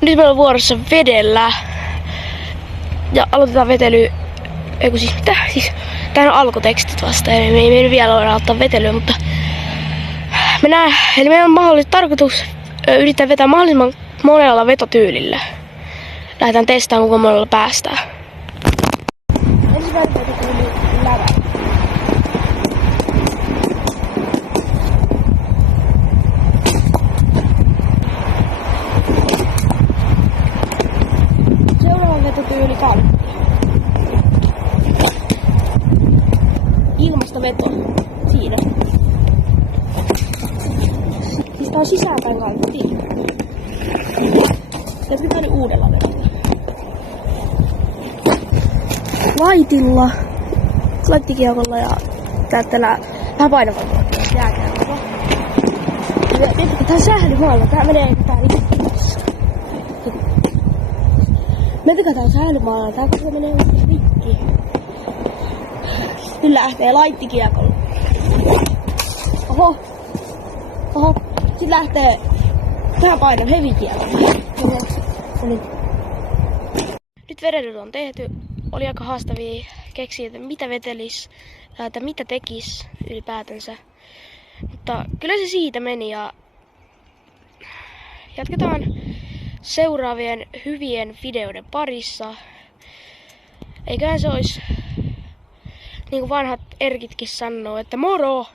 Nyt meillä on vuorossa vedellä. Ja aloitetaan vetely. Eiku siis mitä? Siis tää on alkutekstit vasta. Eli me ei vielä voida aloittaa vetelyä, mutta eli meidän on tarkoitus yrittää vetää mahdollisimman monella vetotyylillä. Lähdetään testaamaan, kuinka monella päästään. Ensimmäinen vetotyyli lävä. Seuraava vetotyyli kalkki. Ilmasta veto. Siinä. Siis tää on sisäänpäin kalkki. Jatketaan uudella vedolla. Laitilla. Laittikiekolla ja tällä vähän painavalla jääkäällä. Nyt tää on sählymaalla. Tää menee tää rikki. Mentäkää tää on sählymaalla. Tää menee rikki. Nyt lähtee laittikiekolla. Oho. Oho. Sit lähtee tää paino hevikiekolla. Nyt vedelyt on tehty. Oli aika haastavia keksiä, että mitä vetelis, tai mitä tekis ylipäätänsä. Mutta kyllä se siitä meni ja jatketaan seuraavien hyvien videoiden parissa. Eiköhän se olisi, niin kuin vanhat erkitkin sanoo, että moro!